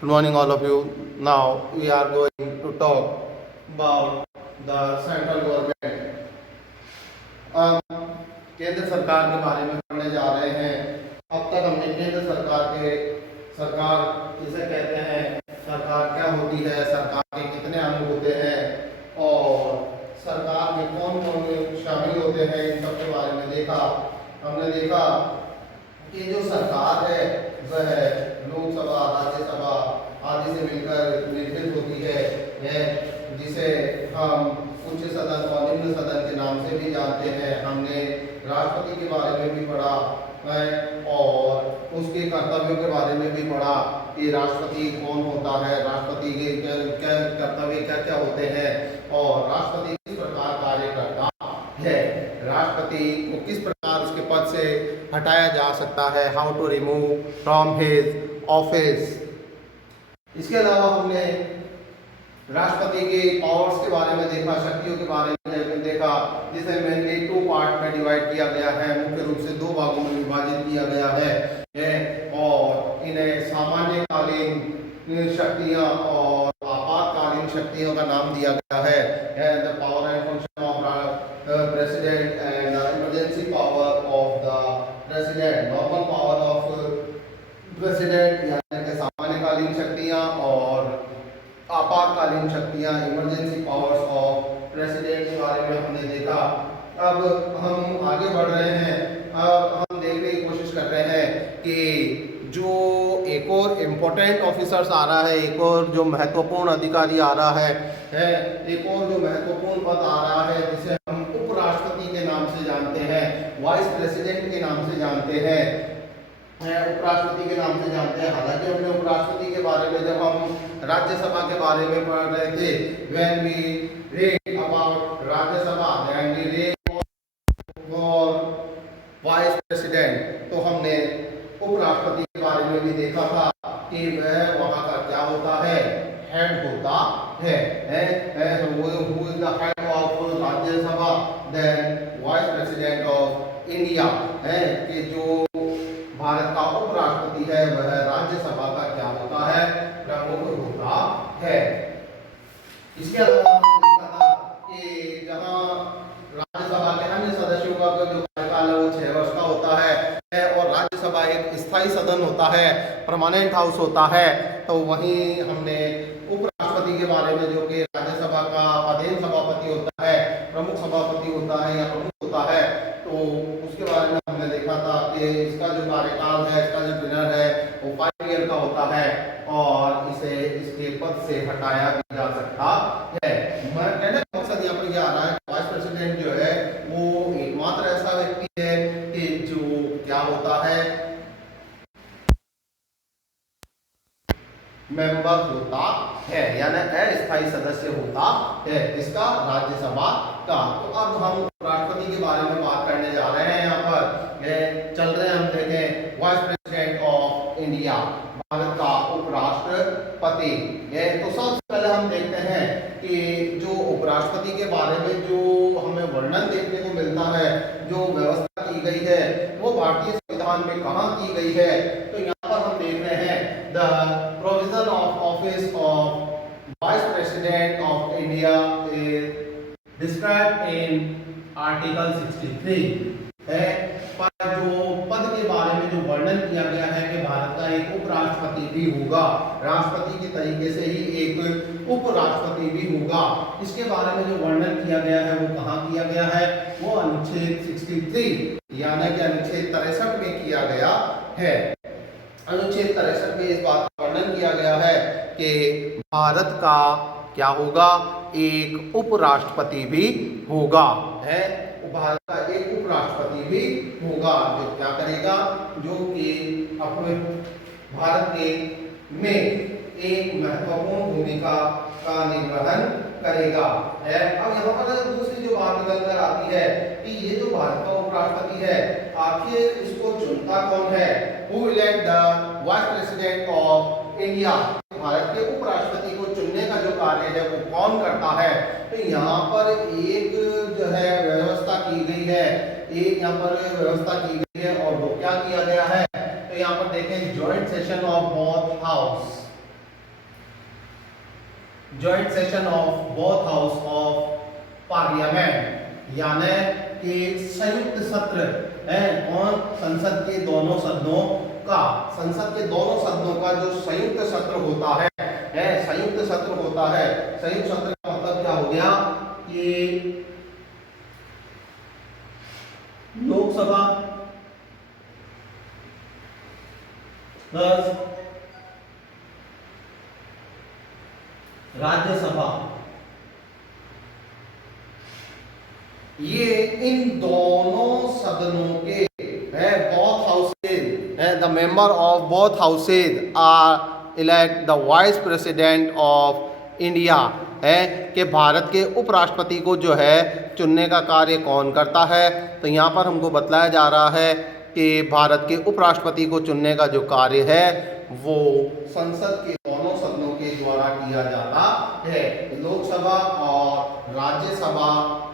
Good morning, all of you. Now we are going to talk about the central government. हम केंद्र सरकार के बारे में पढ़ने जा रहे हैं। अब तक हमने केंद्र सरकार किसे कहते हैं, सरकार क्या होती है, सरकार के कितने अंग होते हैं और सरकार में कौन कौन शामिल होते हैं, इन सब के बारे में देखा। हमने देखा कि जो सरकार है वह लोकसभा, राज्यसभा आदि से मिलकर निर्मित होती है, जिसे हम उच्च सदन और निम्न सदन के नाम से भी जानते हैं। हमने राष्ट्रपति के बारे में भी पढ़ा है और उसके कर्तव्यों के बारे में भी पढ़ा कि राष्ट्रपति कौन होता है, राष्ट्रपति के क्या कर्तव्य क्या क्या होते हैं और राष्ट्रपति किस प्रकार कार्य करता है, राष्ट्रपति को किस प्रकार उसके पद से हटाया जा सकता है, how to remove from his office. इसके अलावा हमने राष्ट्रपति के पावर्स के बारे में देखा, शक्तियों के बारे में देखा, जिसे मेनली 2 पार्ट में डिवाइड किया गया है, मुख्य रूप से 2 भागों में विभाजित किया गया है और इन्हें सामान्यकालीन शक्तियां और आपातकालीन शक्तियों का नाम दिया गया है। The power and function of president and the emergency power of the president. Normal power of president यानी कि सामान्यकालीन शक्तियां और आपातकालीन शक्तियां, इमरजेंसी पावर्स ऑफ प्रेसिडेंट के बारे में हमने देखा। अब हम आगे बढ़ रहे हैं। अब हम देखने की कोशिश कर रहे हैं कि जो एक और इम्पोर्टेंट ऑफिसर्स आ रहा है, एक और जो महत्वपूर्ण अधिकारी आ रहा है, एक और जो महत्वपूर्ण पद आ रहा है जिसे हम उपराष्ट्रपति के नाम से जानते हैं, वाइस प्रेसिडेंट के नाम से जानते हैं, उपराष्ट्रपति के नाम से जानते हैं। हालांकि हमने उपराष्ट्रपति के बारे में जब हम राज्यसभा के बारे में पढ़ रहे थे, when we read about Rajya Sabha, then we read for vice president, तो हमने उपराष्ट्रपति के बारे में भी देखा था कि वह वहाँ का क्या होता है, हेड होता है, who is the head of Rajya Sabha, then vice president of India, कि जो भारत का उपराष्ट्रपति है वह राज्यसभा का क्या होता है, प्रमुख होता है। इसके अलावा हमने देखा था कि जहां राज्यसभा के अन्य सदस्यों का जो कार्यकाल है वो 6 वर्ष का होता है और राज्यसभा एक स्थायी सदन होता है, परमानेंट हाउस होता है, तो वहीं हमने उपराष्ट्रपति के बारे में जो कि राज्यसभा का अधीन सभापति होता है, प्रमुख सभापति होता है या प्रमुख होता है, तो उसके बारे में हमने देखा था कि इसका जो कार्यकाल है, इसका जो टेन्योर है वो 5 ईयर का होता है और इसे इसके पद से हटाया भी जा सकता है। कहने का मकसद यहाँ पर यह आ रहा है, वाइस प्रेसिडेंट जो है वो एकमात्र ऐसा व्यक्ति है कि जो क्या होता है, मेंबर होता है, यानी अस्थायी सदस्य होता है इसका, राज्यसभा का। तो अब हम राष्ट्रपति के बारे में बात करने जा रहे हैं। यहाँ पर चल रहे हैं, हम देखें vice president of India, Bharat का उपराष्ट्रपति। तो सबसे पहले हम देखते हैं कि जो उपराष्ट्रपति के बारे में जो हमें वर्णन देखने को मिलता है, जो व्यवस्था की गई है वो भारतीय संविधान में कहाँ की गई है। तो यहाँ पर हम देख रहे हैं the provision of office of vice president of India is described in article 63 है। पर जो पद के बारे में जो वर्णन किया गया है कि भारत का एक उपराष्ट्रपति भी होगा, राष्ट्रपति के तरीके से ही एक उपराष्ट्रपति भी होगा, इसके बारे में जो वर्णन किया गया है वो कहाँ किया गया है, वो अनुच्छेद 63 यानी कि अनुच्छेद 63 में किया गया है। अनुच्छेद 63 में इस बात का वर्णन किया गया है कि भारत का क्या होगा, एक उपराष्ट्रपति भी होगा, है भारत का एक उपराष्ट्रपति भी होगा जो क्या करेगा, जो कि अपने भारत के में एक महत्वपूर्ण भूमिका का निर्वहन करेगा, है। अब यहाँ पर दूसरी जो बात निकल कर आती है कि ये जो भारत का उपराष्ट्रपति है, आखिर इसको चुनता कौन है, who elect the vice president of India, Bharat के उपराष्ट्रपति को चुनने का जो कार्य है वो कौन करता है। तो यहाँ पर एक जो है व्यवस्था की गई है, एक यहाँ पर व्यवस्था की गई है और वो क्या किया गया है, तो यहाँ पर देखें, joint session of both house, joint session of both house of parliament, यानी कि संयुक्त सत्र है और संसद के दोनों सदनों का, संसद के दोनों सदनों का जो संयुक्त सत्र होता है, संयुक्त सत्र होता है। संयुक्त सत्र का मतलब क्या हो गया कि लोकसभा प्लस राज्यसभा, ये इन दोनों सदनों के both houses, the member of both houses are elect the vice president of India, है कि भारत के उपराष्ट्रपति को जो है चुनने का कार्य कौन करता है। तो यहाँ पर हमको बतलाया जा रहा है कि भारत के उपराष्ट्रपति को चुनने का जो कार्य है वो संसद के दोनों सदनों के द्वारा किया जाता है। लोकसभा और राज्यसभा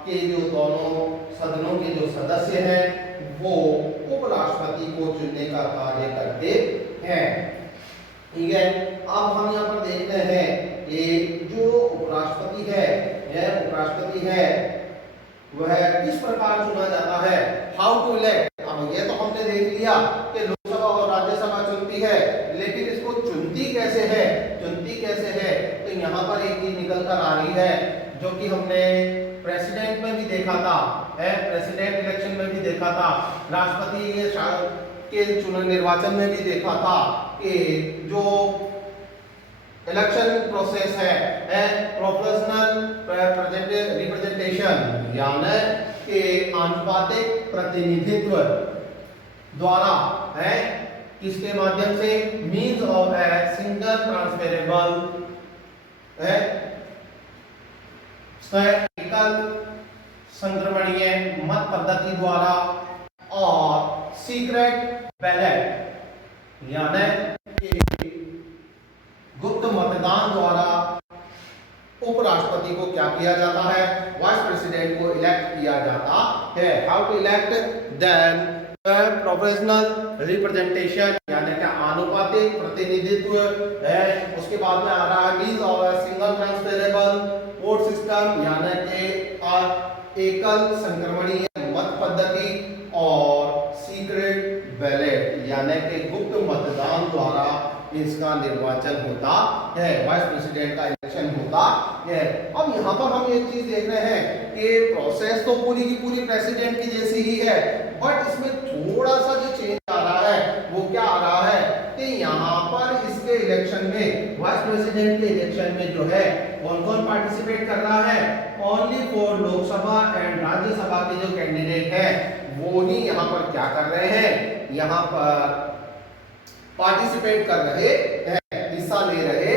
के जो दोनों सदनों के जो सदस्य हैं वो उपराष्ट्रपति को चुनने का कार्य करते हैं। ठीक है, अब हम यहाँ पर देखते हैं कि जो उपराष्ट्रपति है वह किस प्रकार चुना जाता है, हाउ टू इलेक्ट। अब ये तो हमने देख लिया कि लोकसभा और राज्यसभा चुनती है, लेकिन इसको चुनती कैसे है, तो यहाँ पर एक चीज निकल कर आ रही है जो कि हमने प्रेसिडेंट में भी देखा था, प्रेसिडेंट इलेक्शन में भी देखा था, राष्ट्रपति के चुनाव निर्वाचन में भी देखा था कि जो इलेक्शन प्रोसेस है प्रोपोर्शनल रिप्रेजेंटेशन, यानी कि आनुपातिक प्रतिनिधित्व द्वारा है किसके माध्यम से, means of a single transferable संक्रमणीय मत पद्धति द्वारा और सीक्रेट बैलेट यानी गुप्त मतदान द्वारा उपराष्ट्रपति को क्या किया जाता है, वाइस प्रेसिडेंट को इलेक्ट किया जाता है। How to elect, then proportional representation यानी कि आनुपातिक प्रतिनिधित्व है। उसके बाद में आ रहा है means of single transferable vote system यानी कि एकल संक्रमणीय मत पद्धति, और सीक्रेट बैलेट यानी कि गुप्त मतदान द्वारा इसका निर्वाचन होता है, वाइस प्रेसिडेंट का इलेक्शन होता है। अब यहाँ पर हम एक चीज देख रहे हैं कि प्रोसेस तो पूरी की पूरी प्रेसिडेंट की जैसी ही है, बट इसमें थोड़ा सा जो चेंज आ रहा है वो क्या आ रहा है कि यहाँ पर इसके इलेक्शन में, वाइस प्रेसिडेंट के इलेक्शन में जो है कौन कौन पार्टिसिपेट कर रहा है, only for Lok Sabha and Rajya Sabha के जो कैंडिडेट है वो ही यहाँ पर क्या कर रहे हैं, यहाँ पर पार्टिसिपेट कर रहे हैं, हिस्सा ले रहे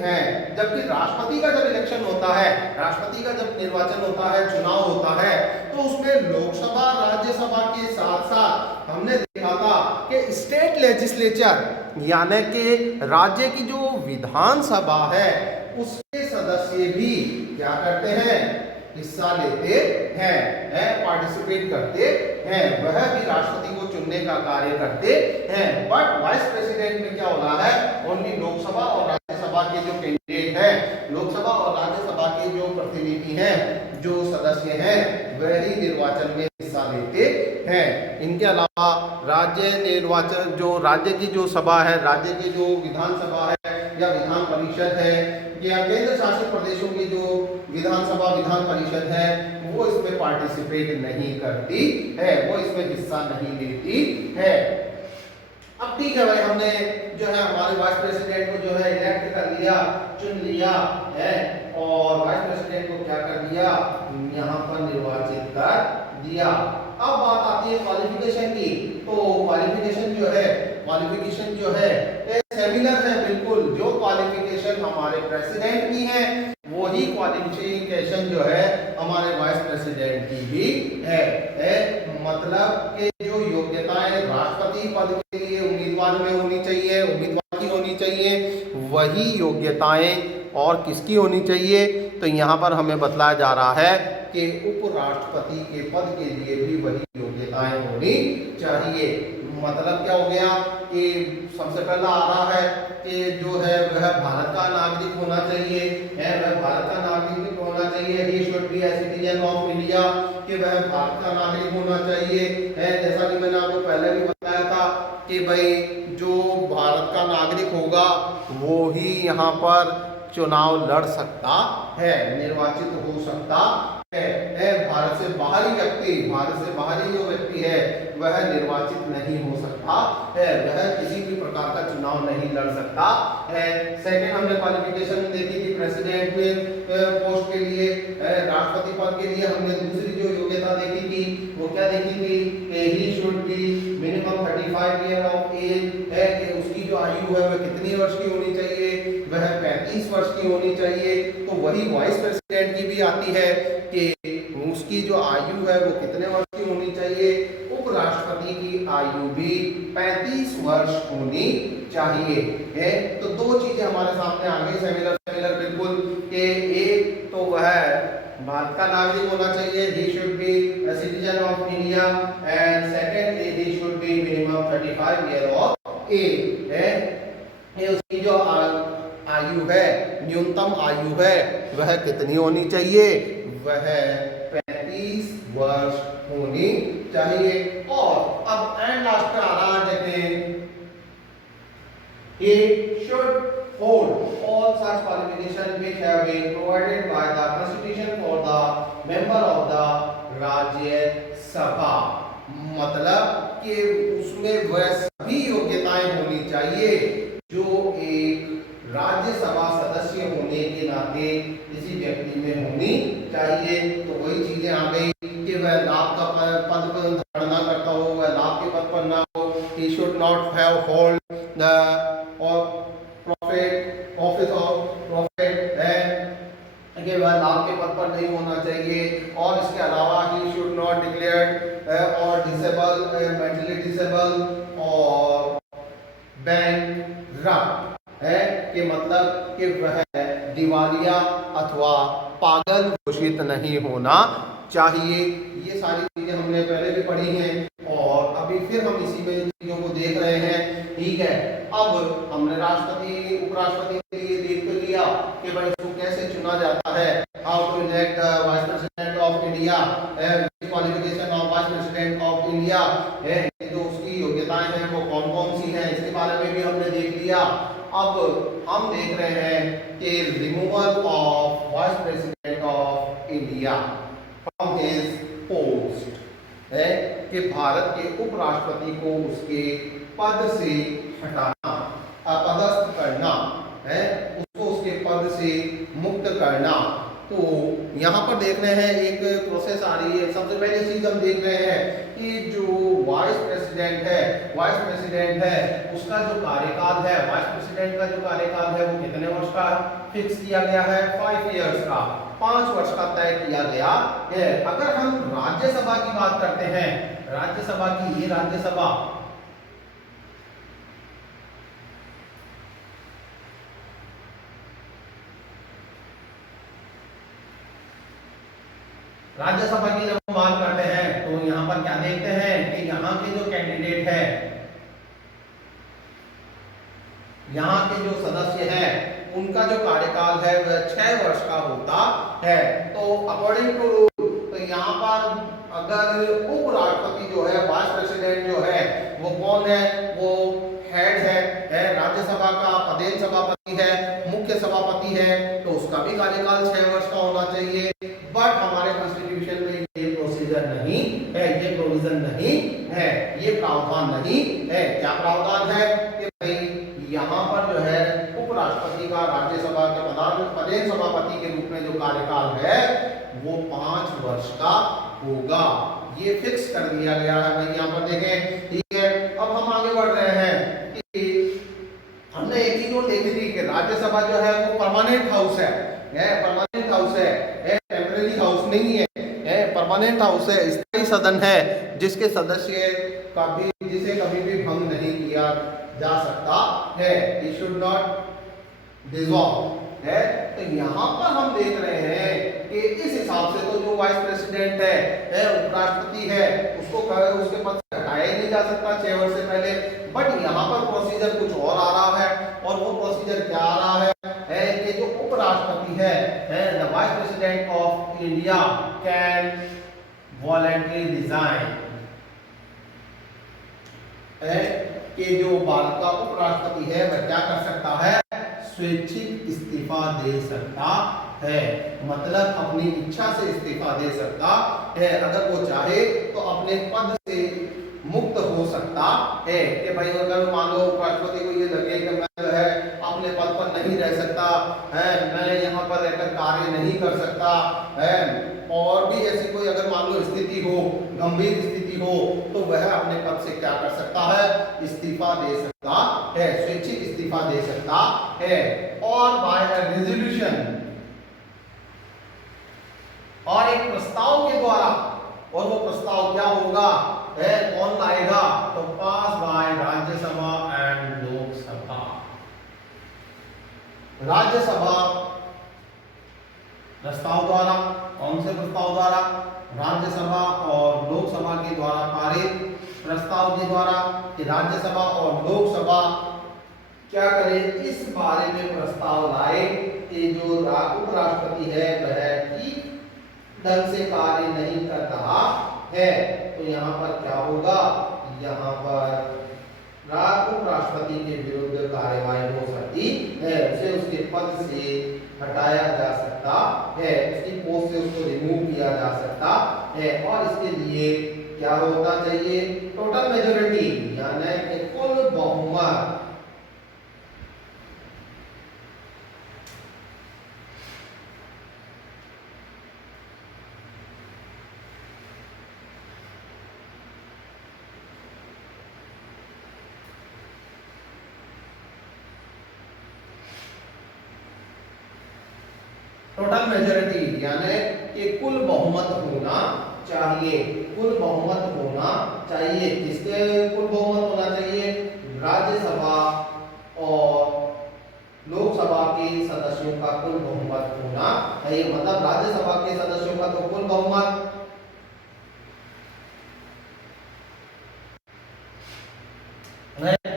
हैं। जबकि राष्ट्रपति का जब इलेक्शन होता है, राष्ट्रपति का जब निर्वाचन होता है, चुनाव होता है, तो उसमें लोकसभा राज्यसभा के साथ साथ हमने देखा था कि स्टेट लेजिस्लेचर यानी कि राज्य की जो विधानसभा है उसके सदस्य भी क्या करते हैं, हिस्सा लेते हैं, पार्टिसिपेट करते हैं, वह भी राष्ट्रपति को चुनने का कार्य करते हैं। बट वाइस प्रेसिडेंट में क्या हो रहा है, ओनली लोकसभा और राज्यसभा के जो कैंडिडेट हैं, लोकसभा और राज्यसभा के जो प्रतिनिधि हैं, जो सदस्य हैं, वह ही निर्वाचन में हिस्सा लेते हैं। इनके अलावा राज्य निर्वाचन, जो राज्य की जो सभा है, राज्य की जो विधानसभा है या विधान परिषद है, या केंद्र शासित प्रदेशों की जो विधानसभा विधान परिषद है, वो इसमें पार्टिसिपेट नहीं करती है, वो इसमें हिस्सा नहीं लेती है। अब ठीक है भाई, हमने जो है हमारे वाइस प्रेसिडेंट को जो है इलेक्ट कर लिया, चुन लिया है, और वाइस प्रेसिडेंट को क्या कर दिया, यहाँ पर निर्वाचित कर दिया। अब बात आती है क्वालिफिकेशन की। तो क्वालिफिकेशन जो है सिमिलर है, बिल्कुल जो क्वालिफिकेशन हमारे प्रेसिडेंट की है वही क्वालिफिकेशन जो है हमारे वाइस प्रेसिडेंट की भी है। मतलब कि जो योग्यताएं राष्ट्रपति पद के लिए उम्मीदवार में होनी चाहिए, उम्मीदवार की होनी चाहिए, वही योग्यताएं और किसकी होनी चाहिए, तो यहाँ पर हमें बतलाया जा रहा है कि उपराष्ट्रपति के पद के लिए भी वही योग्यताएं होनी चाहिए। मतलब क्या हो गया कि सबसे पहला आ रहा है कि जो है वह भारत का नागरिक होना चाहिए, है वह भारत का नागरिक होना चाहिए, he should B a citizen of India, कि वह भारत का नागरिक होना चाहिए, है जैसा कि मैंने आपको पहले भी बताया था कि भाई जो भारत का नागरिक होगा वो ही यहाँ पर चुनाव लड़ सकता है, निर्वाचित हो सकता है। भारत से बाहरी व्यक्ति, भारत से बाहरी जो व्यक्ति है वह निर्वाचित नहीं हो सकता है, वह किसी भी प्रकार का चुनाव नहीं लड़ सकता है। सेकंड हमने क्वालिफिकेशन देखी थी प्रेसिडेंट में पोस्ट के लिए, राष्ट्रपति पद के लिए हमने दूसरी जो योग्यता देखी थी वो क्या देखी थी कि he should be minimum 35 year of age, है कि उसकी जो आयु है वह कितनी वर्ष की होनी चाहिए, वह 35 वर्ष की होनी चाहिए। तो वही वाइस प्रेसिडेंट की भी आती है कि उसकी जो आयु है वो कितने वर्ष की होनी चाहिए, उपराष्ट्रपति की आयु भी 35 वर्ष होनी चाहिए, है। तो दो चीजें हमारे सामने आ गई सिमिलर सिमिलर बिल्कुल, कि एक तो वह भारत का नागरिक होना चाहिए, he should be a citizen of India, and second he should be minimum 35 year of age, है। ये उसकी जो आयु है, न्यूनतम आयु है वह कितनी होनी चाहिए, वह 35 वर्ष होनी चाहिए। और अब एंड लास्ट पे आ रहा है देखें, he should hold all such qualifications which have been provided by the constitution for the member of the राज्य सभा, मतलब कि उसमें वह सभी योग्यताएं होनी चाहिए जो एक राज्यसभा सदस्य होने के नाते किसी व्यक्ति में होनी चाहिए। तो वही चीजें आ गई कि वह लाभ का पद पर धारण ना करता हो, वह लाभ के पद पर ना हो, he should not have hold the office of profit, है कि वह लाभ के पद पर नहीं होना चाहिए। और इसके अलावा he should not declare और डिसेबल, मेंटली डिसेबल और बैंकरप्ट, है कि मतलब कि वह दिवालिया अथवा पागल घोषित नहीं होना चाहिए। ये सारी चीजें हमने पहले भी पढ़ी हैं और अभी फिर हम इसी में चीजों को देख रहे हैं, ठीक है। अब हमने राष्ट्रपति उपराष्ट्रपति के लिए देख तो लिया कि भाई इसको कैसे चुना जाता है, how to elect vice president of India, qualification of vice president of India, है जो उसकी योग्यताएं हैं वो कौन कौन सी हैं, इसके बारे में भी हमने देख लिया। अब हम देख रहे हैं कि removal of vice president of India from his post, है कि भारत के उपराष्ट्रपति को उसके पद से हटाना, अपदस्थ करना, है उसको उसके पद से मुक्त करना। तो यहाँ पर देख रहे हैं एक प्रोसेस आ रही है। सबसे पहली चीज हम देख रहे हैं कि जो वाइस प्रेसिडेंट है उसका जो कार्यकाल है, वाइस प्रेसिडेंट का जो कार्यकाल है वो कितने वर्ष का फिक्स किया गया है, 5 इयर्स का, 5 वर्ष का तय किया गया है। अगर हम राज्यसभा की बात करते हैं, राज्यसभा की, ये राज्यसभा राज्यसभा की जब हम बात करते हैं तो यहाँ पर क्या देखते हैं कि यहाँ के जो कैंडिडेट है, यहाँ के जो सदस्य हैं उनका जो कार्यकाल है वह 6 वर्ष का होता है। तो अकॉर्डिंग टू रूल, तो यहाँ पर अगर उपराष्ट्रपति जो है, वाइस प्रेसिडेंट जो है वो कौन है, वो हेड है राज्यसभा का, प्रदेश सभापति है, मुख्य सभापति है, तो उसका भी कार्यकाल 6 वर्ष का होना चाहिए। बट हमारे कॉन्स्टिट्यूशन में ये प्रोसीजर नहीं है, ये प्रोविजन नहीं है, ये प्रावधान नहीं है। क्या प्रावधान है कि भाई यहाँ पर जो है उपराष्ट्रपति का राज्यसभा के प्रदेश सभापति के रूप में जो कार्यकाल है वो 5 वर्ष का होगा, ये फिक्स कर दिया गया है भाई। यहाँ पर देखें, ठीक है। अब हम आगे बढ़ रहे हैं कि हमने एक चीज और देखी थी कि राज्यसभा जो है वो परमानेंट हाउस है, परमानेंट हाउस है, टेम्परेरी हाउस नहीं है, परमानेंट हाउस है, स्थायी सदन है जिसके सदस्य जिसे कभी भी भंग नहीं किया जा सकता है, it should not dissolve, है। तो यहाँ पर हम देख रहे हैं कि इस हिसाब से तो जो वाइस प्रेसिडेंट है उपराष्ट्रपति है, उसको उसके पद से हटाया ही नहीं जा सकता 6 वर्ष से पहले। बट यहाँ पर प्रोसीजर कुछ और आ रहा है, और वो प्रोसीजर क्या आ रहा है कि जो उपराष्ट्रपति है the vice president of India can voluntary resign, कि जो भारत का उपराष्ट्रपति है वह क्या कर सकता है, स्वैच्छिक इस्तीफा दे सकता है। मतलब अपनी इच्छा से इस्तीफा दे सकता है। अगर वो चाहे तो अपने पद से मुक्त हो सकता है, कि भाई अगर मान लो उपराष्ट्रपति को ये लगे कि मैं जो है अपने पद पर नहीं रह सकता है, मैं यहाँ पर रहकर कार्य नहीं कर सकता है, और भी ऐसी कोई अगर मान लो स्थिति हो, गंभीर स्थिति हो, तो वह अपने पद से क्या कर सकता है, इस्तीफा दे सकता है, स्वैच्छिक इस्तीफा दे सकता है। और बाय रेजोल्यूशन, और एक प्रस्ताव के द्वारा, और वो प्रस्ताव क्या होगा, कौन लाएगा, तो पास बाय राज्यसभा एंड लोकसभा। राज्यसभा प्रस्ताव द्वारा, कौन से प्रस्ताव द्वारा, राज्यसभा और लोकसभा के द्वारा पारित प्रस्ताव के द्वारा, कि राज्यसभा और लोकसभा क्या करे, इस बारे में प्रस्ताव लाए कि जो उपराष्ट्रपति है वह ठीक ढंग से कार्य नहीं कर रहा है। तो यहाँ पर क्या होगा, यहाँ पर उपराष्ट्रपति के विरुद्ध कार्यवाही हो सकती है, उसे उसके पद से हटाया जा सकता है, उसकी पोस्ट से उसको रिमूव किया जा सकता है। और इसके लिए क्या होना चाहिए, टोटल मेजोरिटी, यानी कि कुल बहुमत। टोटल मेजोरिटी यानी कि कुल बहुमत होना चाहिए, कुल बहुमत होना चाहिए। किसके कुल बहुमत होना चाहिए, राज्यसभा और लोकसभा के सदस्यों का कुल बहुमत होना चाहिए। मतलब राज्यसभा के सदस्यों का तो कुल बहुमत,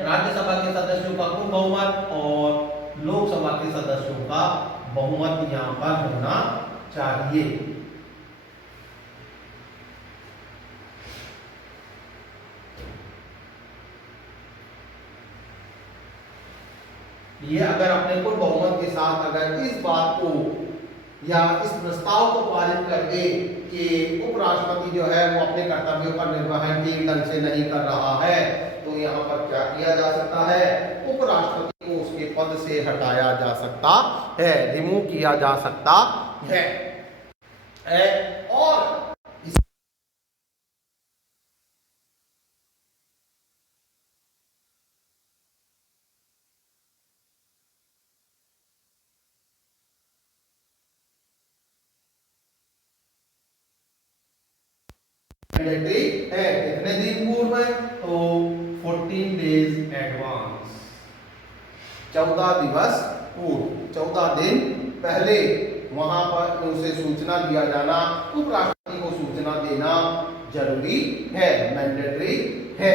राज्यसभा के सदस्यों का कुल बहुमत और लोकसभा के सदस्यों का बहुमत यहाँ पर होना चाहिए। ये अगर अपने कुल बहुमत के साथ अगर इस बात को या इस प्रस्ताव को पारित कर दे कि उपराष्ट्रपति जो है वो अपने कर्तव्यों का निर्वहन ठीक ढंग से नहीं कर रहा है, तो यहाँ पर क्या किया जा सकता है, उपराष्ट्रपति को उसके पद से हटाया जा सकता है, रिमूव किया जा सकता है। और मैंडेटरी है कितने दिन पूर्व है, तो 14 डेज एडवांस, 14 दिवस पूर्व, 14 दिन पहले वहां पर उसे सूचना दिया जाना, उपराष्ट्रपति को सूचना देना जरूरी है, मैंडेटरी है।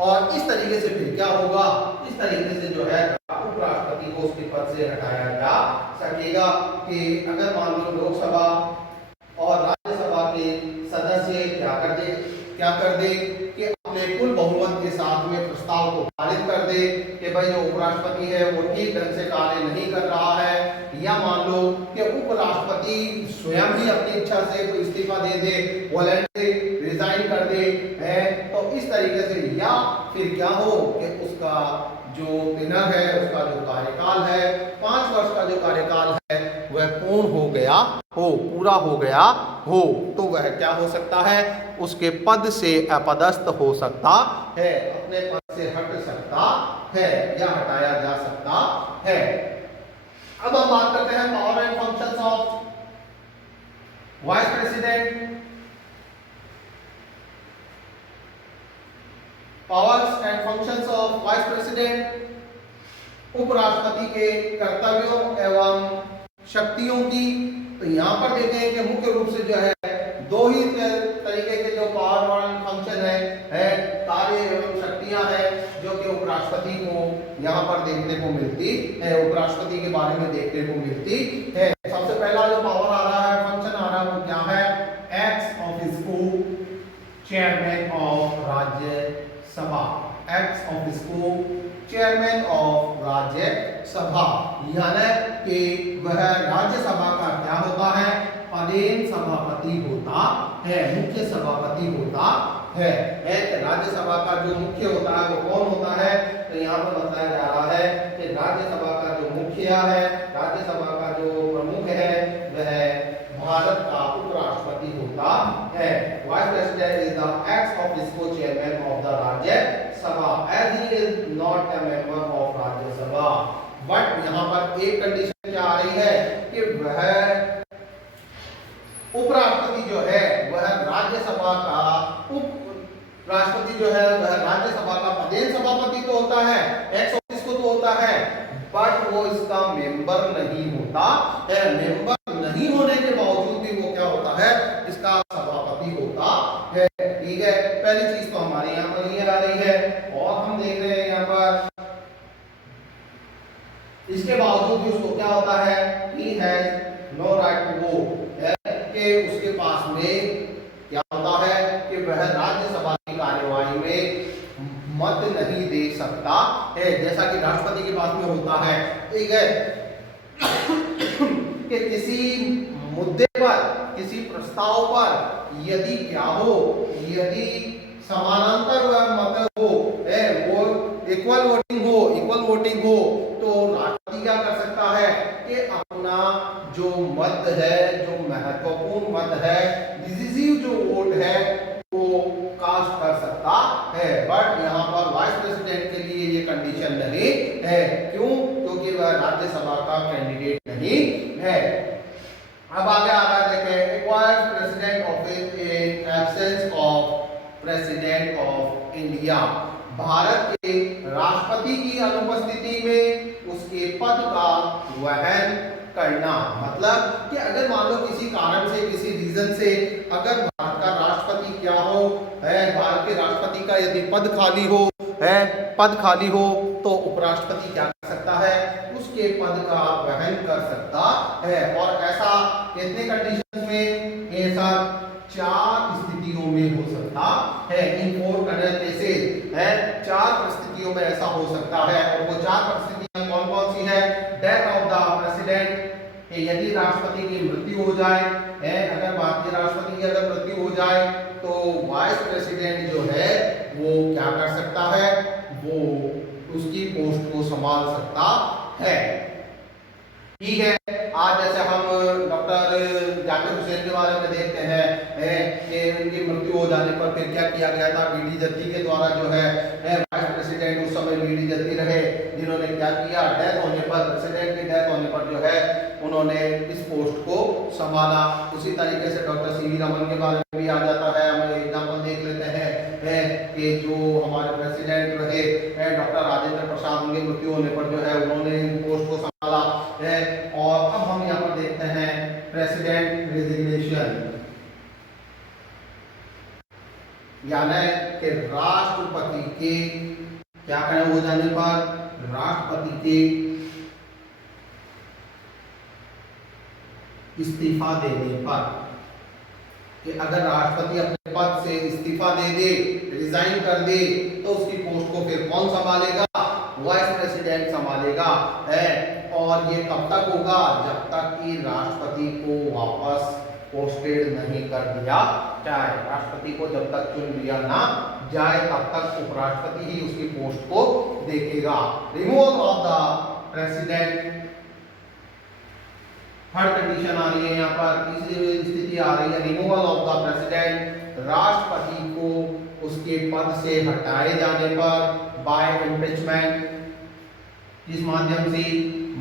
और इस तरीके से फिर क्या होगा, इस तरीके से जो है उपराष्ट्रपति को उसके पद से हटाया जा सकेगा। कि अगर मान लो लोकसभा और राज्यसभा के सदस्य क्या कर दे कि अपने कुल बहुमत के साथ में प्रस्ताव को पारित कर दे कि भाई जो उपराष्ट्रपति है वो ठीक ढंग से कार्य नहीं कर रहा है, या मान लो कि उपराष्ट्रपति स्वयं ही अपनी इच्छा से कोई इस्तीफा दे दे, वॉलंटरी रिजाइन कर दे है, तो इस तरीके से, या फिर क्या हो कि उसका जो टेनर है, उसका जो कार्यकाल है, 5 वर्ष का जो कार्यकाल है वह पूर्ण हो गया हो, पूरा हो गया हो, तो वह क्या हो सकता है, उसके पद से अपदस्थ हो सकता है, अपने पद से हट सकता है या हटाया जा सकता है। अब हम बात करते हैं power and functions of vice president. Powers and functions of vice president, उपराष्ट्रपति के कर्तव्यों एवं शक्तियों की। तो यहाँ पर देखें कि मुख्य रूप से जो है दो ही तरीके के जो पावर एंड फंक्शन है, यहाँ पर देखने को मिलती है, उपराष्ट्रपति के बारे में देखने को मिलती है। सबसे पहला जो पावर आ रहा है, फंक्शन आ रहा है, वो क्या है? Ex officio chairman of Rajya Sabha, ex officio chairman of Rajya Sabha, यानी कि वह राज्यसभा का क्या होता है? पदेन सभापति होता है, मुख्य सभापति होता है। राज्यसभा का जो मुख्य होता है वो कौन होता है? तो यहाँ पर बताया जा रहा है कि राज्यसभा का जो मुखिया है, राज्यसभा का जो प्रमुख है, वह भारत का उपराष्ट्रपति होता है। Vice president is the ex officio chairman of the Rajya Sabha as he is not a member of Rajya Sabha. But यहाँ पर एक कंडीशन क्या आ रही है कि वह उपराष्ट्रपति जो है वह राज्यसभा का उपराष्ट्रपति जो है वह राज्यसभा का पदेन सभापति तो होता है, एक्स ऑफिस को तो होता है, बट वो इसका मेंबर नहीं होता है। मेंबर नहीं होने के बावजूद भी वो क्या होता है? इसका सभापति होता है। ठीक है, पहली चीज तो हमारे यहाँ पर ये आ रही है। और हम देख रहे हैं यहाँ पर इसके बावजूद भी उसको क्या होता है? He has no right to vote, कि उसके पास में क्या होता है कि वह राज्यसभा की कार्यवाही में मत नहीं दे सकता है, जैसा कि राष्ट्रपति के पास में होता है। ठीक है कि किसी मुद्दे पर, किसी प्रस्ताव पर यदि क्या हो, यदि समानांतर मत हो, वो इक्वल वोटिंग हो, तो राष्ट्रपति क्या कर सकता है कि अपना जो मत है, जो महत्वपूर्ण मत है, डिसिसिव जो वोट है, वो कास्ट कर सकता है। बट यहाँ पर वाइस प्रेसिडेंट के लिए ये कंडीशन नहीं है। क्यों? क्योंकि वह राज्यसभा का कैंडिडेट नहीं है। अब आगे आ रहा है, देखें, acquired president office in absence of president of India. Bharat के राष्ट्रपति की अनुपस्थिति में उसके पद का वहन करना, मतलब कि अगर मान लो किसी कारण से, किसी रीजन से अगर भारत का राष्ट्रपति क्या हो है, भारत के राष्ट्रपति का यदि पद खाली हो तो उपराष्ट्रपति क्या कर सकता है? उसके पद का वहन कर सकता है। और ऐसा कितने कंडीशन में? ऐसा 4 स्थितियों में हो सकता है। इन 4 केसेस है, 4 परिस्थितियों में ऐसा हो सकता है। और वो 4 परिस्थितियां कौन कौन सी है? डेथ ऑफ द प्रेसिडेंट, यदि राष्ट्रपति की मृत्यु हो जाए, अगर भारतीय राष्ट्रपति की अगर मृत्यु हो जाए तो वाइस प्रेसिडेंट जो है वो क्या कर सकता है? वो उसकी पोस्ट को संभाल सकता है। ठीक है, आज जैसे हम डॉक्टर जाकिर हुसैन के बारे में देखते हैं कि उनकी मृत्यु हो जाने पर फिर क्या किया गया था? बीडी जत्ती के द्वारा जो है वाइस प्रेसिडेंट उस समय बीडी जत्ती रहे, जिन्होंने क्या किया? डेथ होने पर, प्रेसिडेंट की डेथ होने पर जो है उन्होंने इस पोस्ट को संभाला। उसी तरीके से डॉक्टर सीवी रमन के बारे में भी आ जाता है। हम एग्जाम्पल देख लेते हैं कि जो हमारे प्रेसिडेंट रहे डॉक्टर राजेंद्र प्रसाद, उनकी मृत्यु होने पर जो है उन्होंने पोस्ट को संभाला है। और अब हम यहाँ पर देखते हैं प्रेसिडेंट रेजिग्नेशन, यानी कि राष्ट्रपति के क्या कहना हो जाने पर, राष्ट्रपति के इस्तीफा देने पर, कि अगर राष्ट्रपति अपने पद से इस्तीफा दे दे, रिजाइन कर दे, तो उसकी पोस्ट को फिर कौन संभालेगा? वाइस प्रेसिडेंट संभालेगा है। और ये कब तक होगा? जब तक कि राष्ट्रपति को वापस पोस्टेड नहीं कर दिया जाए। राष्ट्रपति को जब तक चुन लिया ना जाए तब तक उपराष्ट्रपति ही उसकी पोस्ट को देखेगा। Removal of the president, third condition आ रही है यहाँ पर, तीसरी स्थिति आ रही है, रिमूवल ऑफ द प्रेसिडेंट, राष्ट्रपति को उसके पद से हटाए जाने पर बाय इम्पीचमेंट, किस माध्यम से?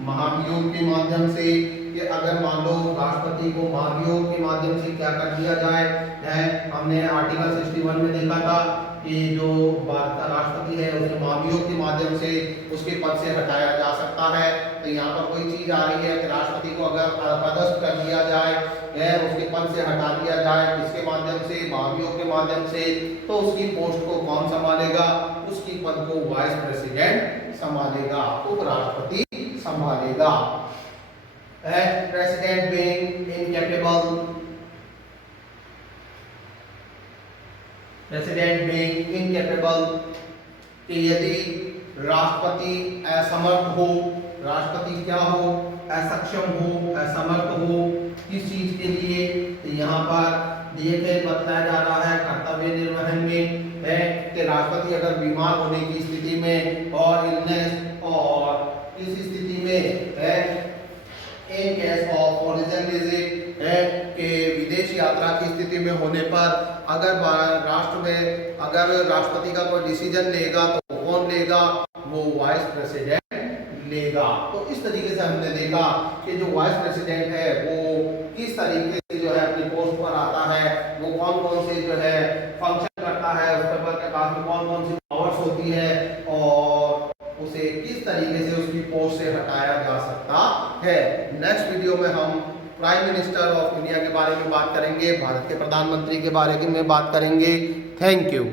महाभियोग के माध्यम से। कि अगर मान लो राष्ट्रपति को महाभियोग के माध्यम से क्या कर दिया जाए है, हमने आर्टिकल 61 में देखा था कि जो भारत का राष्ट्रपति है उसे महाभियोग के माध्यम से उसके पद से हटाया जा सकता है। तो यहाँ पर कोई चीज आ रही है कि राष्ट्रपति को अगर पदस्थ कर दिया जाए, उसके पद से हटा दिया जाए, किसके माध्यम से? महाभियोग के माध्यम से, तो उसकी पोस्ट को कौन संभालेगा? उसकी पद को वाइस प्रेसिडेंट संभालेगा, उपराष्ट्रपति संभालेगा। President being incapable, president being incapable कि यदि राष्ट्रपति असमर्थ हो, राष्ट्रपति क्या हो, असक्षम हो, असमर्थ हो किस चीज के लिए, तो यहाँ पर दिए गए बताया जा रहा है कर्तव्य निर्वहन में है कि राष्ट्रपति अगर बीमार होने की स्थिति में और इलनेस और इस स्थिति में है in case of foreign visit है कि विदेश यात्रा की स्थिति में होने पर अगर राष्ट्र में अगर राष्ट्रपति का कोई डिसीजन लेगा तो कौन लेगा, वो वाइस प्रेसिडेंट लेगा। तो इस तरीके से हमने देखा कि जो वाइस प्रेसिडेंट है वो किस तरीके से जो है अपनी पोस्ट पर आता है, वो कौन कौन से जो है फंक्शन करता है, उसके बाद के पास में कौन कौन सी पावर्स होती है और उसे किस तरीके से उसकी पोस्ट से हटाया जा सकता है। नेक्स्ट वीडियो में हम प्राइम मिनिस्टर ऑफ इंडिया के बारे में बात करेंगे, भारत के प्रधानमंत्री के बारे में बात करेंगे। Thank you.